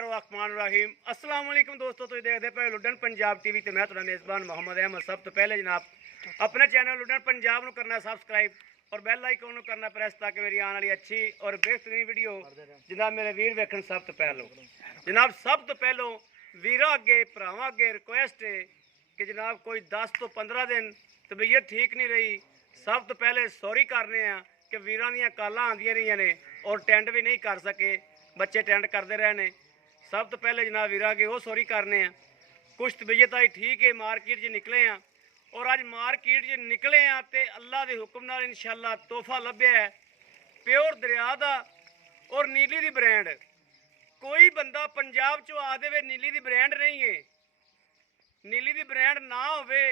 बिस्मिल्लाहिर्रहमानिर्रहीम अस्सलाम वालेकुम दोस्तों, तुम देखते पे लुडन पंजाब टीवी ते मैं तुहाडा मेज़बान मोहम्मद अहमद। सब तो पहले जनाब अपने चैनल लुडन पंजाब को करना सबसक्राइब और बैल आइकन को करना प्रेस ताकि मेरी आने वाली अच्छी और बेहतरीन वीडियो जनाब मेरे वीर वेखन। सब तो पहलो जनाब सब तो पहलो वीरा अगे भरावां अगे रिक्वेस्ट है कि जनाब कोई 10 तो 15 दिन तबीयत ठीक नहीं रही। सब तो पहले सॉरी करने कि वीरां दियां कालां आंदियां रही ने और टेंड भी नहीं कर सके, बच्चे टेंड करते रहे ने। सब तो पहले जनाब वीरा के वो सॉरी करने कुछ तबीयत आई ठीक है, मार्केट च निकले हैं और अज मार्केट च निकले हैं तो अल्लाह के हुक्म नाल इंशाअल्लाह तोहफा लभ्या है प्योर दरिया का और नीली दी ब्रांड। कोई बंदा पंजाब चो आ दे नीली दी ब्रांड नहीं है, नीली दी ब्रांड ना होवे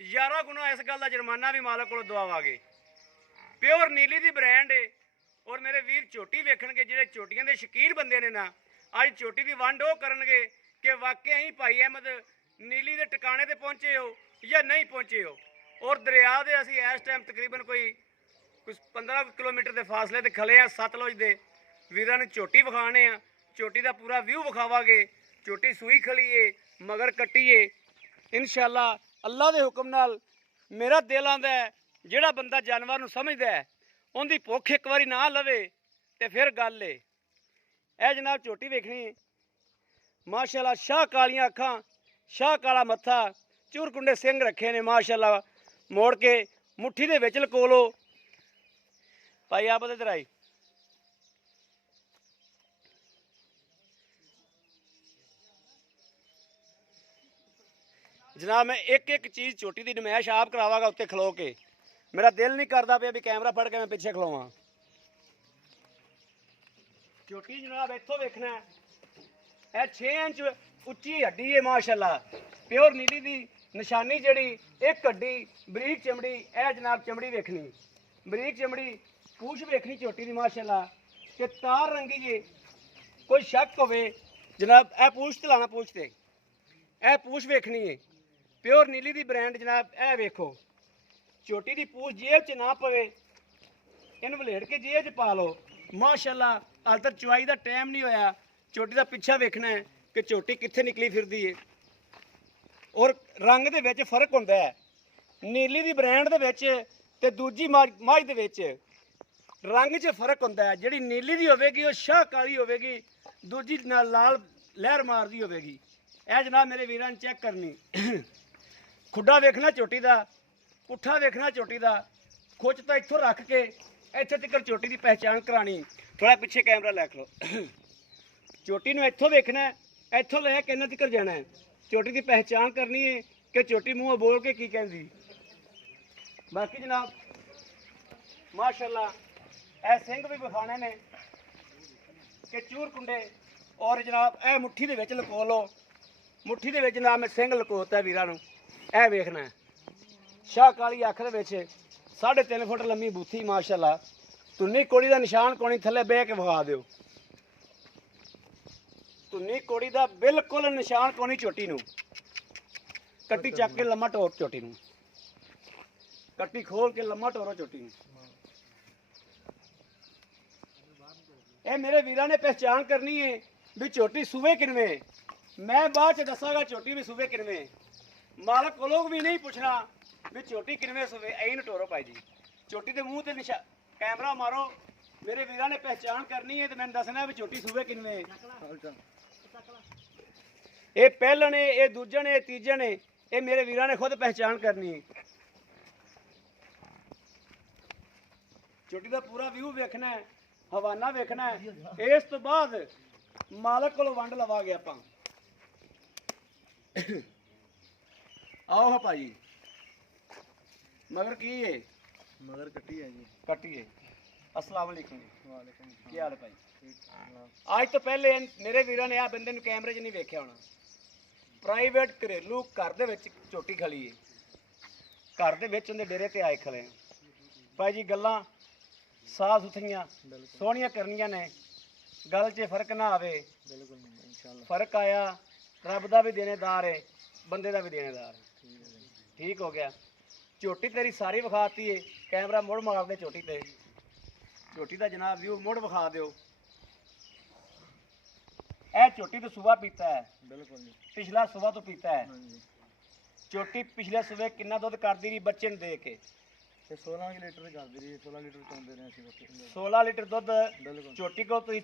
11 गुना इस गल का जुर्माना भी मालक को दवावांगे। प्योर नीली दी ब्रांड है और मेरे वीर झोटी वेखणगे जिहड़े झोटियां दे शकीन बंदे ने ना, अज झोटी की वंड वो करनगे कि वाकई ही भाई अहमद नीली के टिकाणे ते पहुँचे हो या नहीं पहुँचे हो। और दरिया दे असी इस टाइम तकरीबन कोई कुछ 15 किलोमीटर के फासले ते खले हैं सतलुज दे। वीरां नूं झोटी विखाने झोटी का पूरा व्यू विखावांगे। झोटी सूई खली है मगर कट्टी है इंशाअल्लाह अल्लाह के हुक्म नाल। मेरा दिल आंदा है जिहड़ा बंदा जानवर नूं समझदा है उनकी भुख एक बारी ना लवे तो फिर गल है। यह जनाब झोटी वेखनी माशाअल्लाह, शाह कालियां अखां, शाह काला मत्था, चूरकुंडे सिंह रखे ने माशाअल्लाह। मोड़ के मुट्ठी दे विच लकोलो भाई आप इधर आई। जनाब मैं एक एक चीज़ झोटी की नमैश आप करावागा उत्ते खलो के। मेरा दिल नहीं करता पे भी कैमरा फड़ के मैं पिछे खलोवां। झोटी जनाब इत्थों वेखना है 6 इंच उच्ची हड्डी है माशाअल्लाह। प्योर नीली दी निशानी जड़ी एक हड्डी बरीक चमड़ी। यह जनाब चमड़ी वेखनी बरीक चमड़ी, पूछ वेखनी झोटी की माशाअल्लाह कि तार रंगी जी। कोई शक होवे जनाब ए पूछ ते लाना, पूछ ते ए पूछ वेखनी है प्योर नीली दी ब्रांड जनाब। ए वेखो झोटी की पूछ जेब च ना पवे, इन वलेट के जेब च पा लो माशाअल्लाह। हाल तक चुवाई का टाइम नहीं होया। झोटी का पिछा वेखना है कि झोटी कित्थे निकली फिरदी है और रंग दे विच फर्क होंदा है। नीली दी ब्रांड दे विच ते दूजी मझ दे विच रंग च फर्क होंदा है। जिहड़ी नीली दी होवेगी वो शाह काली होवेगी, दूजी नाल लाल लहर मारदी होवेगी। यह जनाब मेरे वीरां ने चेक करनी। खुड्डा वेखना झोटी का, पुट्ठा वेखना झोटी का, खुच तो इत्थों रख के इत्थे तक झोटी की पहचान करानी। थोड़ा पिछे कैमरा लैख लो। झोटी नूं इत्थों वेखना, इत्थों लै के इन्हां तक जाना है। झोटी की पहचान करनी है कि झोटी मूँह बोल के की कहंदी। बाकी जनाब माशाअल्लाह ए सिंह भी विखाने ने कि चूर कुंडे और जनाब ए मुट्ठी दे विच लको लो। मुट्ठी दे विच जनाब मैं सिंह लकोता वीरां नूं। ए वेखना है शाह काली अख दे विच 3.5 फुट लम्मी बूथी माशाअल्लाह। तुन्नी कोड़ी का निशान कोनी थले बह के विखा दिओ। तुन्नी कोड़ी का बिल्कुल निशान कोनी झोटी नूं। कट्टी चक के लम्मा टोर झोटी नूं, कट्टी खोल के लम्मा टोरो झोटी नूं। ए मेरे वीरां ने पहचान करनी है भी झोटी सूवे किनवे। मैं बाद च दसांगा झोटी भी सूवे किनवे। मालक को लोग भी नहीं पूछना भी झोटी किनवे सूवे। ऐ टोरो भाई जी झोटी के मूँह ते कैमरा मारो। मेरे वीरां ने पहचान करनी है तो मैंने दसना भी झोटी सूवे किनवे। ये पहलन है, ये दूजन है, तीजन है, ये मेरे वीरां ने खुद पहचान करनी है। झोटी का पूरा व्यू वेखना है, हवाना वेखना है। इस तो बाद मालक को वंड लवांगे आपां। आओ हाँ भाजी मगर की है? मगर कट्टी है जी। कट्टी है। अस्सलाम वालेकुम। वालेकुम की हाल है भाई? आज तो पहले मेरे वीरां ने आ बंदे नूं कैमरे 'च नहीं वेख्या होना। प्राइवेट घरेलू घर दे विच झोटी खली है, घर दे विच उहदे डेरे ते आए खले भाई जी। गल्लां साफ सुथरियां सोहणियां करनियां ने, गल 'च फर्क ना आवे। बिल्कुल इंशाअल्लाह फर्क आया रब दा भी देनेदार है, बंदे दा भी देनेदार है। ठीक हो गया। झोटी तेरी सारी विखाती है। कैमरा मुड़ मार दे झोटी ते। झोटी का जनाब व्यू मुड़ विखा दिओ। ਇਹ ਝੋਟੀ ਤੋਂ ਸੂਆ ਪੀਤਾ ਹੈ, ਬਿਲਕੁਲ ਜੀ। ਪਿਛਲਾ ਸੂਆ ਤੋਂ ਪੀਤਾ ਹੈ। ਹਾਂਜੀ ਝੋਟੀ ਪਿਛਲੇ ਸੂਏ ਕਿੰਨਾ ਦੁੱਧ ਕਰਦੀ ਰਹੀ ਬੱਚੇ ਨੂੰ ਦੇ ਕੇ? ਤੇ 16 ਲੀਟਰ ਕਰਦੀ ਰਹੀ, 16 ਲੀਟਰ ਚੋਂਦੇ ਰਹੇ ਅਸੀਂ ਬੱਚੇ ਨੂੰ। 16 ਲੀਟਰ ਦੁੱਧ ਬਿਲਕੁਲ ਝੋਟੀ ਕੋਲ ਤੁਸੀਂ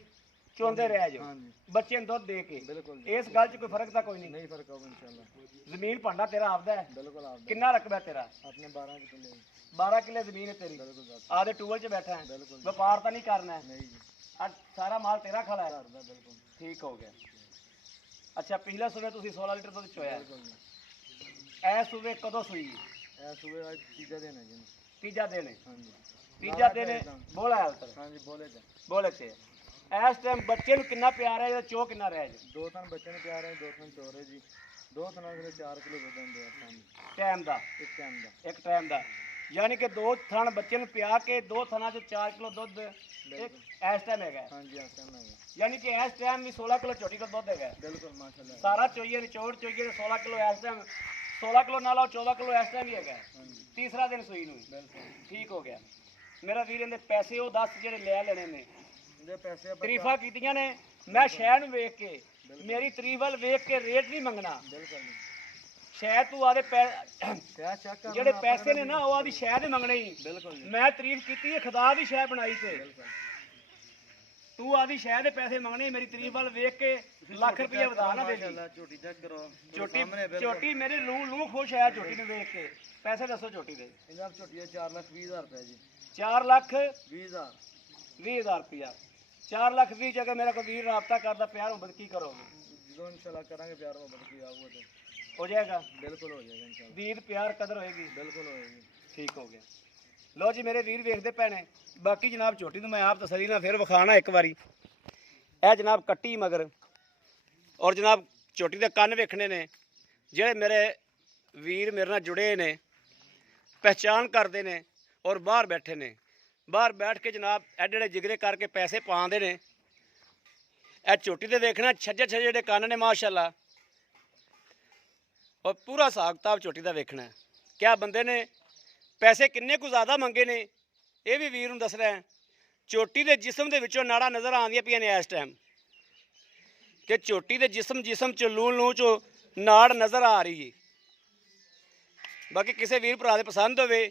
ਚੋਂਦੇ ਰਹਿ ਜਾਓ ਹਾਂਜੀ ਬੱਚੇ ਨੂੰ ਦੁੱਧ ਦੇ ਕੇ। ਬਿਲਕੁਲ ਜੀ। ਇਸ ਗੱਲ 'ਚ ਕੋਈ ਫਰਕ ਤਾਂ ਕੋਈ ਨਹੀਂ। ਨਹੀਂ ਫਰਕ ਆਊ ਇਨਸ਼ਾਅੱਲਾ। ਜ਼ਮੀਨ ਭਾਂਡਾ ਤੇਰਾ ਆਪਦਾ ਹੈ, ਬਿਲकुल आपदा। ਕਿੰਨਾ ਰਕਬਾ ਤੇਰਾ? अपने 12 किले। 12 ਕਿੱਲੇ ਜ਼ਮੀਨ ਹੈ ਤੇਰੀ, बिल्कुल बात। ਆਦੇ ਟੂਵਲ 'ਚ ਬੈਠਾ ਹੈ, बिल्कुल ਵਪਾਰ ਤਾਂ ਨਹੀਂ ਕਰਨਾ ਹੈ। नहीं जी। ਅੱਜ ਸਾਰਾ ਮਾਲ ਤੇਰਾ ਖੜਾ ਹੈ। घर दा बिल्कुल। ਠੀਕ ਹੋ ਗਿਆ। ਅੱਛਾ ਪਿਛਲੇ ਸੂਬੇ ਤੁਸੀਂ 16 ਲੀਟਰ ਦੁੱਧ ਚੋਇਆ, बिल्कुल जी। ਐ ਸੂਬੇ ਕਦੋਂ ਸੂਈ? ए सुबह आज तीजा दिन है जी। ਤੀਜਾ ਦਿਨ ਹੈ। हाँ जी। ਤੀਜਾ ਦਿਨ ਹੈ, ਬੋਲਾ ਹੈ ਉੱਤਰ हाँ जी बोले थे। ਬੋਲੇ ਤੇ ਇਸ ਟਾਈਮ ਬੱਚੇ ਨੂੰ ਕਿੰਨਾ ਪਿਆਰ ਹੈ, ਚੋ ਕਿੰਨਾ ਰਹਿ ਜਾ दो थन बच्चे ने प्यार है, 2 थन चोरे जी। 2 थना के 4 किलो दूध देंगे शाम ਟਾਈਮ ਦਾ, एक टाइम दा। ਇੱਕ ਟਾਈਮ ਦਾ, ਯਾਨੀ ਕਿ 2 ਥਣ ਬੱਚੇ ਨੂੰ ਪਿਆ ਕੇ 2 ਥਣਾਂ 'ਚ 4 ਕਿਲੋ ਦੁੱਧ ਇੱਕ ਇਸ ਟਾਈਮ ਹੈਗਾ। हाँ जी आज टाइम है। ਯਾਨੀ ਕਿ ਇਸ ਟਾਈਮ ਵੀ 16 ਕਿਲੋ ਝੋਟੀ ਕੋਲ ਦੁੱਧ ਹੈਗਾ। बिल्कुल माशाल्लाह। ਸਾਰਾ ਚੋਈਏ ਨਿਚੋੜ ਚੋਈਏ ਤੇ 16 ਕਿਲੋ ਇਸ ਟਾਈਮ, 16 ਕਿਲੋ ਨਾਲ 14 ਕਿਲੋ ਇਸ ਟਾਈਮ ਹੀ ਹੈਗਾ। हाँ जी ਤੀਸਰਾ ਦਿਨ ਸੂਈ ਨੂੰ। बिल्कुल। ਠੀਕ ਹੋ ਗਿਆ। ਮੇਰਾ ਵੀਰ ਇਹਦੇ ਪੈਸੇ ਉਹ ਦੱਸ ਜਿਹੜੇ ਲੈ ਲੈਣੇ ਨੇ। दे पैसे अब ਤਾਰੀਫਾਂ ਕੀਤੀਆਂ ਨੇ, ਮੈਂ ਸ਼ਹਿਰ ਨੂੰ ਵੇਖ ਕੇ, ਮੇਰੀ ਤਾਰੀਫ ਵੱਲ ਵੇਖ ਕੇ ਰੇਟ ਨਹੀਂ ਮੰਗਣਾ। बिल्कुल नहीं। ਸ਼ਾਇਦ ਤੂੰ ਆਦੇ क्या चेक कर ਜਿਹੜੇ ਪੈਸੇ ਨੇ ਨਾ ਉਹ ਆਦੀ ਸ਼ਾਇਦ ਹੀ ਮੰਗਣੇ ਹੀ। बिल्कुल जी। ਮੈਂ ਤਾਰੀਫ ਕੀਤੀ ਹੈ, ਖੁਦਾ ਦੀ ਸ਼ਾਇਦ ਬਣਾਈ ਤੇ बिल्कुल। ਤੂੰ ਆਦੀ ਸ਼ਾਇਦ ਦੇ ਪੈਸੇ ਮੰਗਣੇ। ਮੇਰੀ ਤਾਰੀਫ ਵੱਲ ਵੇਖ ਕੇ ਲੱਖ ਰੁਪਏ ਵਧਾ ਨਾ ਦੇਦੀ। माशाल्लाह झोटी चेक करो। ਝੋਟੀ सामने बिल्कुल। ਝੋਟੀ ਮੇਰੇ ਲੂ ਖੁਸ਼ ਹੈ ਝੋਟੀ ਨੂੰ ਵੇਖ ਕੇ। ਪੈਸੇ ਦੱਸੋ ਝੋਟੀ ਦੇ। इधर झोटी है 4,20,000 रुपए जी। 4 ਲੱਖ 20,000। 20,000 ਰੁਪਇਆ। 4 ਲੱਖ 20 ਜਗ੍ਹਾ ਮੇਰਾ ਕੋਈ ਵੀਰ ਰਾਬਤਾ ਕਰਦਾ ਪਿਆਰ ਹੋਵੇ ਕੀ ਕਰੋਗੇ? जो इंशाल्लाह करेंगे प्यार मोहब्बत की आऊगा तो ਹੋ ਜਾਏਗਾ। बिल्कुल हो जाएगा इंशाल्लाह। ਵੀਰ ਪਿਆਰ ਕਦਰ ਹੋਏਗੀ। बिल्कुल होएगी। ਠੀਕ ਹੋ ਗਿਆ। ਲਓ ਜੀ ਮੇਰੇ ਵੀਰ ਵੇਖਦੇ ਪੈਣੇ। ਬਾਕੀ ਜਨਾਬ ਝੋਟੀ ਨੂੰ ਮੈਂ ਆਪ ਤਸੱਲੀ ਨਾਲ ਫਿਰ ਵਿਖਾਣਾ ਇੱਕ ਵਾਰੀ। ਇਹ ਜਨਾਬ ਕੱਟੀ ਮਗਰ ਔਰ ਜਨਾਬ ਝੋਟੀ ਦੇ ਕੰਨ ਵੇਖਣੇ ਨੇ। ਜਿਹੜੇ ਮੇਰੇ ਵੀਰ ਮੇਰੇ ਨਾਲ ਜੁੜੇ ਨੇ, ਪਹਿਚਾਨ ਕਰਦੇ ਨੇ ਔਰ ਬਾਹਰ ਬੈਠੇ ਨੇ, ਬਾਹਰ ਬੈਠ ਕੇ ਜਨਾਬ ਐਡੇ ਐਡੇ ਜਿਗਰੇ ਕਰਕੇ ਪੈਸੇ ਪਾਉਂਦੇ ਨੇ। ਇਹ ਝੋਟੀ ਦੇ ਵੇਖਣਾ ਛੱਜੇ ਛੱਜੇ ਜਿਹੜੇ ਕੰਨ ਨੇ ਮਾਸ਼ਾਅੱਲਾ, ਔਰ ਪੂਰਾ ਹਿਸਾਬ ਕਿਤਾਬ ਝੋਟੀ ਦਾ ਵੇਖਣਾ ਹੈ। ਕਿਆ ਬੰਦੇ ਨੇ ਪੈਸੇ ਕਿੰਨੇ ਕੁ ਜ਼ਿਆਦਾ ਮੰਗੇ ਨੇ ਇਹ ਵੀ ਵੀਰ ਨੂੰ ਦੱਸਣਾ ਹੈ। ਝੋਟੀ ਦੇ ਜਿਸਮ ਦੇ ਵਿੱਚੋਂ ਨਾੜਾਂ ਨਜ਼ਰ ਆਉਂਦੀਆਂ ਪਈਆਂ ਨੇ ਇਸ ਟਾਈਮ, ਕਿ ਝੋਟੀ ਦੇ ਜਿਸਮ ਚ ਲੂ ਚੋਂ ਨਾੜ ਨਜ਼ਰ ਆ ਰਹੀ ਹੈ। ਬਾਕੀ ਕਿਸੇ ਵੀਰ ਭਰਾ ਦੇ ਪਸੰਦ ਹੋਵੇ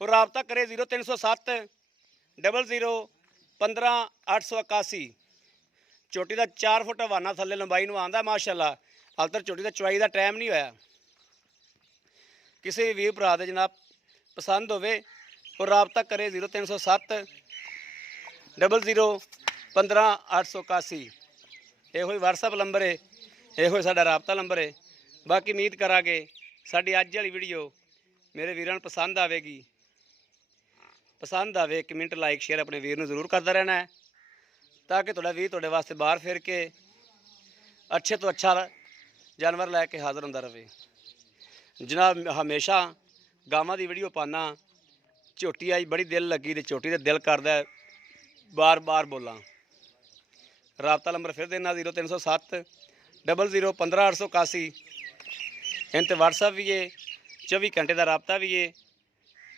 ਉਹ ਰਾਬਤਾ ਕਰੇ 0307 00 15 881। ਝੋਟੀ ਦਾ 4 ਫੁੱਟ ਹਵਾਨਾ ਥੱਲੇ ਲੰਬਾਈ ਨੂੰ ਆਉਂਦਾ ਮਾਸ਼ਾਅੱਲਾ। ਹਾਲ ਤੱਕ ਝੋਟੀ ਦਾ ਚੁਆਈ ਦਾ ਟਾਈਮ ਨਹੀਂ ਹੋਇਆ। ਕਿਸੇ ਵੀ ਵੀਰ ਭਰਾ ਦੇ ਜਨਾਬ ਪਸੰਦ ਹੋਵੇ ਉਹ ਰਾਬਤਾ ਕਰੇ 0307 00 15 881। ਇਹੋ ਹੀ WhatsApp ਨੰਬਰ ਹੈ, ਇਹੋ ਹੀ ਸਾਡਾ ਰਾਬਤਾ ਨੰਬਰ ਹੈ। ਬਾਕੀ ਉਮੀਦ ਕਰਾਂਗੇ ਸਾਡੀ ਅੱਜ ਵਾਲੀ ਵੀਡੀਓ ਮੇਰੇ ਵੀਰਾਂ ਨੂੰ ਪਸੰਦ ਆਵੇਗੀ। ਪਸੰਦ ਆਵੇ ਕਮੈਂਟ ਲਾਈਕ ਸ਼ੇਅਰ ਆਪਣੇ ਵੀਰ ਨੂੰ ਜ਼ਰੂਰ ਕਰਦਾ ਰਹਿਣਾ ਹੈ, ਤਾਂ ਕਿ ਤੁਹਾਡਾ ਵੀਰ ਤੁਹਾਡੇ ਵਾਸਤੇ ਬਾਹਰ ਫਿਰ ਕੇ ਅੱਛੇ ਤੋਂ ਅੱਛਾ ਜਾਨਵਰ ਲੈ ਕੇ ਹਾਜ਼ਰ ਹੁੰਦਾ ਰਹੇ। ਜਨਾਬ ਹਮੇਸ਼ਾ ਗਾਵਾਂ ਦੀ ਵੀਡੀਓ ਪਾਉਣਾ। ਝੋਟੀ ਆਈ ਬੜੀ ਦਿਲ ਲੱਗੀ ਤੇ ਝੋਟੀ ਦਾ ਦਿਲ ਕਰਦਾ ਬਾਰ-ਬਾਰ ਬੋਲਾਂ। ਰਾਬਤਾ ਨੰਬਰ ਫਿਰ ਦੇਣਾ 0307 00 15 881। ਇਹਨਾਂ 'ਤੇ WhatsApp ਵੀ ਹੈ, 24 ਘੰਟੇ ਦਾ ਰਾਬਤਾ ਵੀ ਹੈ।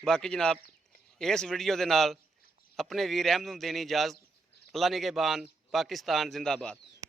ਬਾਕੀ ਜਨਾਬ ਇਸ ਵੀਡੀਓ ਦੇ ਨਾਲ ਆਪਣੇ ਵੀਰ ਅਹਿਮਦ ਨੂੰ ਦੇਣੀ ਇਜਾਜ਼ਤ। ਅੱਲਾ ਨਿਗਹਿਬਾਨ। ਪਾਕਿਸਤਾਨ ਜ਼ਿੰਦਾਬਾਦ।